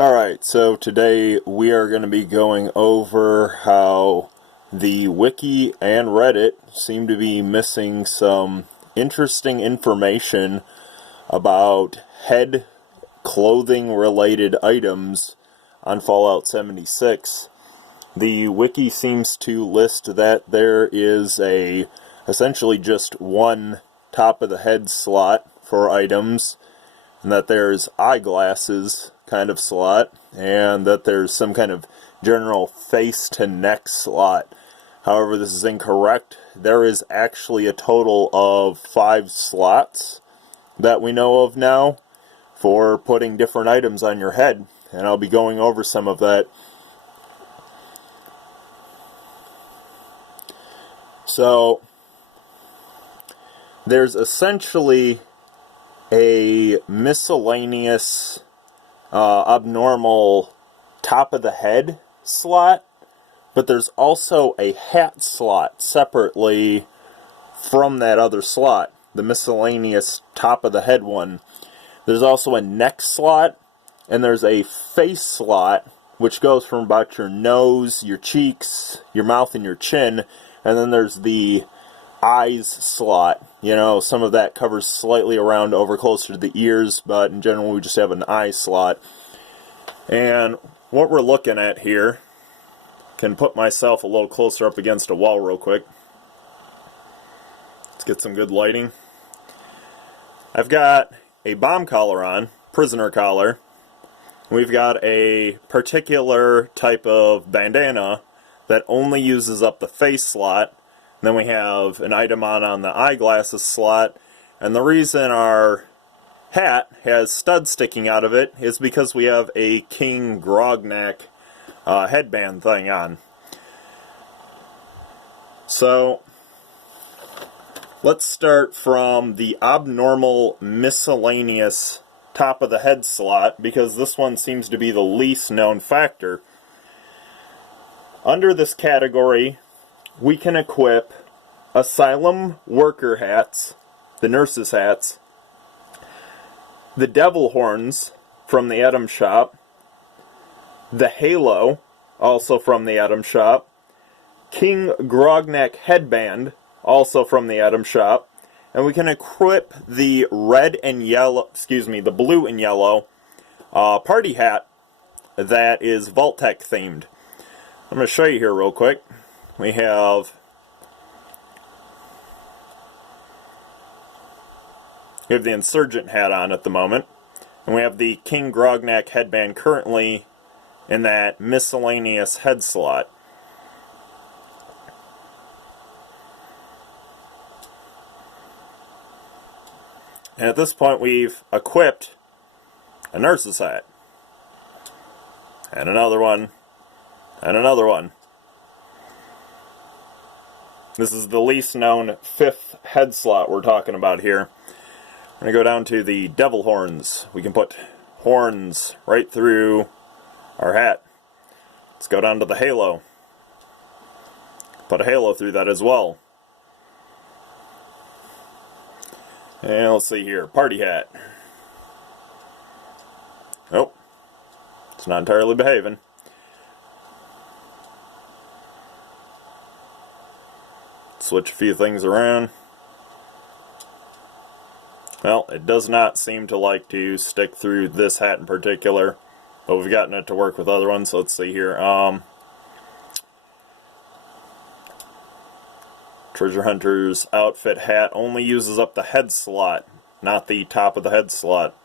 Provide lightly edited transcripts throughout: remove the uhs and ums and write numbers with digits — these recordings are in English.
Alright, so today we are going to be going over how the wiki and Reddit seem to be missing some interesting information about head clothing related items on Fallout 76. The wiki seems to list that there is essentially just one top of the head slot for items, and that there's eyeglasses kind of slot, and that there's some kind of general face to neck slot. However, this is incorrect. There is actually a total of 5 slots that we know of now for putting different items on your head, and I'll be going over some of that. So there's essentially a miscellaneous abnormal top of the head slot, but there's also a hat slot separately from that other slot, the miscellaneous top of the head one. There's also a neck slot, and there's a face slot, which goes from about your nose, your cheeks, your mouth, and your chin, and then there's the eyes slot. You know, some of that covers slightly around over closer to the ears, but in general we just have an eye slot. And what we're looking at here, can put myself a little closer up against a wall real quick. Let's get some good lighting. I've got a bomb collar on, prisoner collar. We've got a particular type of bandana that only uses up the face slot. Then we have an item on the eyeglasses slot, and the reason our hat has studs sticking out of it is because we have a King Grognak headband thing on. So let's start from the abnormal miscellaneous top of the head slot, because this one seems to be the least known factor. Under this category, we can equip asylum worker hats, the nurses' hats, the devil horns from the item shop, the halo, also from the item shop, King Grognak headband, also from the item shop, and we can equip the the blue and yellow party hat that is Vault-Tec themed. I'm going to show you here real quick. We have the Insurgent hat on at the moment, and we have the King Grognak headband currently in that miscellaneous head slot. And at this point we've equipped a nurse's hat, and another one, and another one. This is the least known 5th head slot we're talking about here. We're going to go down to the devil horns. We can put horns right through our hat. Let's go down to the halo. Put a halo through that as well. And let's see here, party hat. Nope, it's not entirely behaving. Switch a few things around. Well, it does not seem to like to stick through this hat in particular, but we've gotten it to work with other ones. So let's see here. Treasure Hunter's outfit hat only uses up the head slot, not the top of the head slot.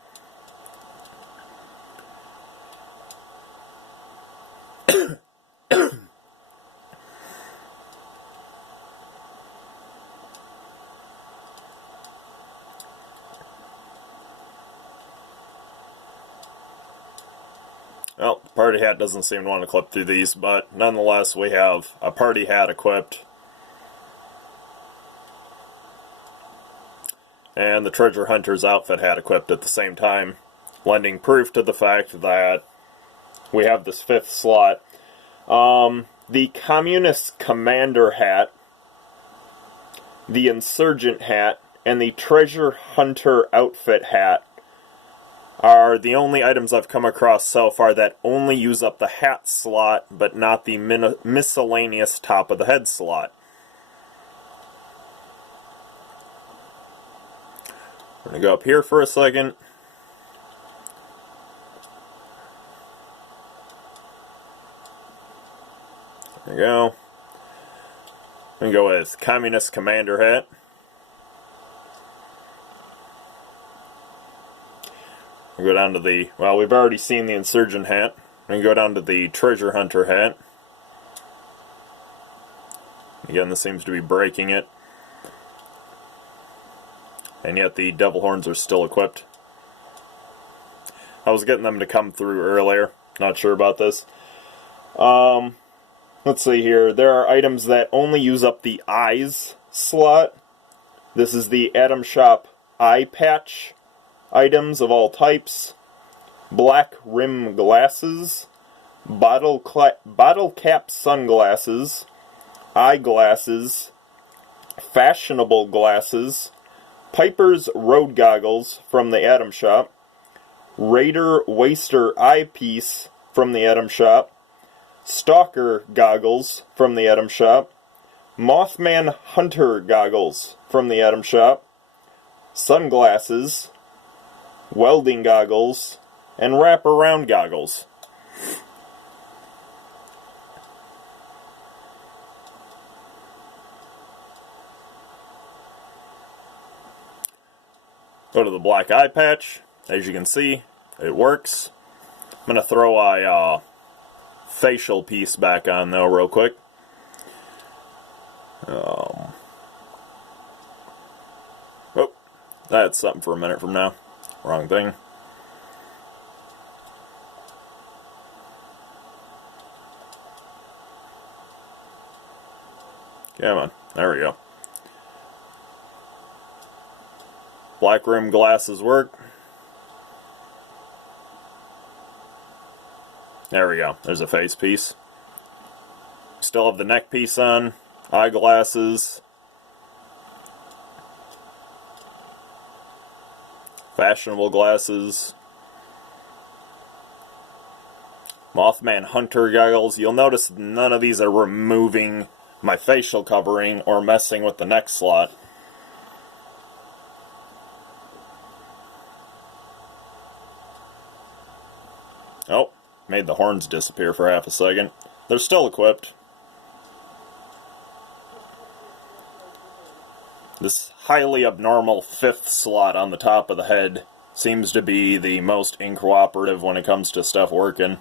Well, the party hat doesn't seem to want to clip through these, but nonetheless we have a party hat equipped. And the Treasure Hunter's outfit hat equipped at the same time, lending proof to the fact that we have this 5th slot. The Communist Commander hat, the Insurgent hat, and the Treasure Hunter outfit hat are the only items I've come across so far that only use up the hat slot, but not the miscellaneous top of the head slot. We're going to go up here for a second. There you go. I'm going to go with Communist Commander hat. We'll go down to the, well, we've already seen the Insurgent hat. We're going to go down to the Treasure Hunter hat. Again, this seems to be breaking it. And yet the devil horns are still equipped. I was getting them to come through earlier. Not sure about this. Let's see here. There are items that only use up the eyes slot. This is the Atom Shop eye patch items of all types. Black rim glasses. Bottle cap sunglasses. Eyeglasses. Fashionable glasses. Piper's Road Goggles from the Atom Shop, Raider Waster Eyepiece from the Atom Shop, Stalker Goggles from the Atom Shop, Mothman Hunter Goggles from the Atom Shop, Sunglasses, Welding Goggles, and Wraparound Goggles. Go to the black eye patch. As you can see, it works. I'm going to throw a facial piece back on though real quick. Oh, that's something for a minute from now. Wrong thing. Come on. There we go. Black rim glasses work. There we go. There's a face piece. Still have the neck piece on. Eyeglasses. Fashionable glasses. Mothman Hunter goggles. You'll notice none of these are removing my facial covering or messing with the neck slot. Oh, made the horns disappear for half a second. They're still equipped. This highly abnormal fifth slot on the top of the head seems to be the most incooperative when it comes to stuff working.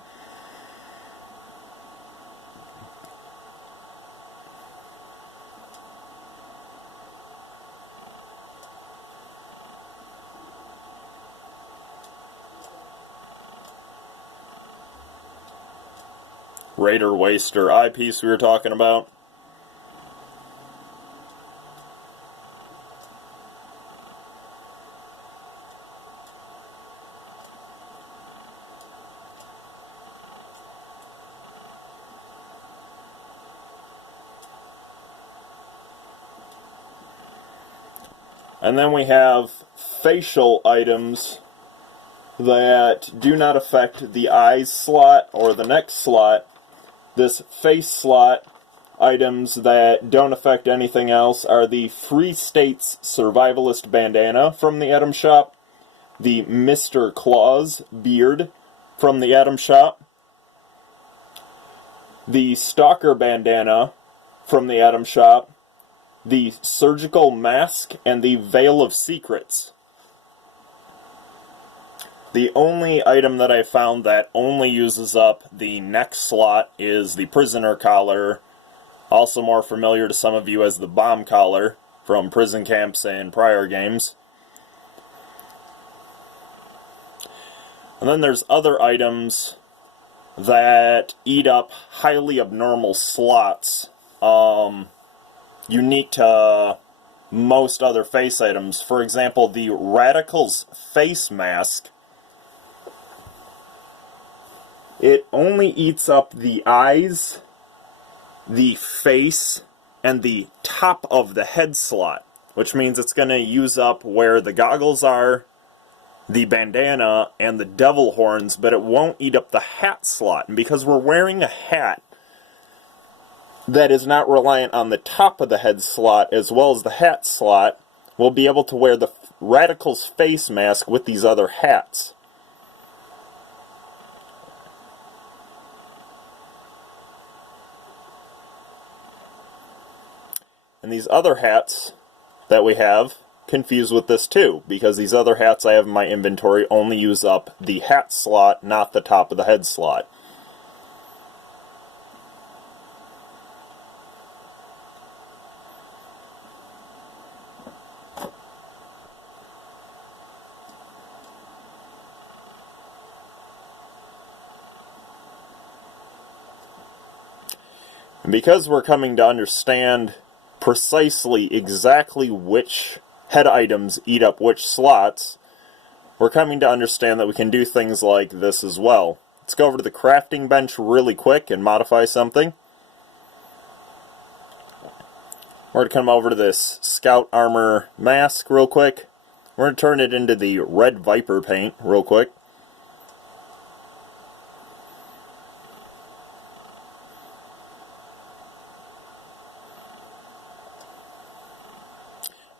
Raider Waster eyepiece we were talking about. And then we have facial items that do not affect the eyes slot or the neck slot. This face slot items that don't affect anything else are the Free States Survivalist Bandana from the Atom Shop, the Mr. Claus beard from the Atom Shop, the Stalker Bandana from the Atom Shop, the Surgical Mask, and the Veil of Secrets. The only item that I found that only uses up the neck slot is the Prisoner Collar, also more familiar to some of you as the Bomb Collar from prison camps and prior games. And then there's other items that eat up highly abnormal slots, unique to most other face items. For example, the Radical's face mask. It only eats up the eyes, the face, and the top of the head slot, which means it's going to use up where the goggles are, the bandana and the devil horns, but it won't eat up the hat slot. And because we're wearing a hat that is not reliant on the top of the head slot as well as the hat slot, we'll be able to wear the Radical's face mask with these other hats. And these other hats that we have confused with this too, because these other hats I have in my inventory only use up the hat slot, not the top of the head slot. And because we're coming to understand precisely exactly which head items eat up which slots, we're coming to understand that we can do things like this as well. Let's go over to the crafting bench really quick and modify something. We're going to come over to this Scout Armor mask real quick. We're going to turn it into the Red Viper paint real quick.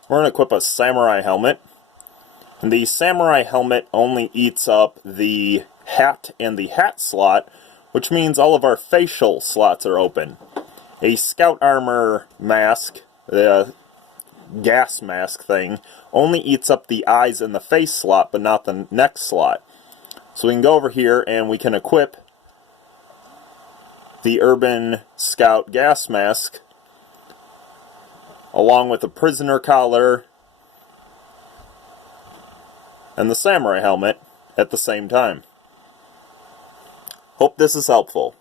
We're going to equip a samurai helmet. And the samurai helmet only eats up the hat and the hat slot, which means all of our facial slots are open. A scout armor mask, the gas mask thing, only eats up the eyes and the face slot, but not the neck slot. So we can go over here and we can equip the Urban Scout gas mask along with the prisoner collar and the samurai helmet at the same time. Hope this is helpful.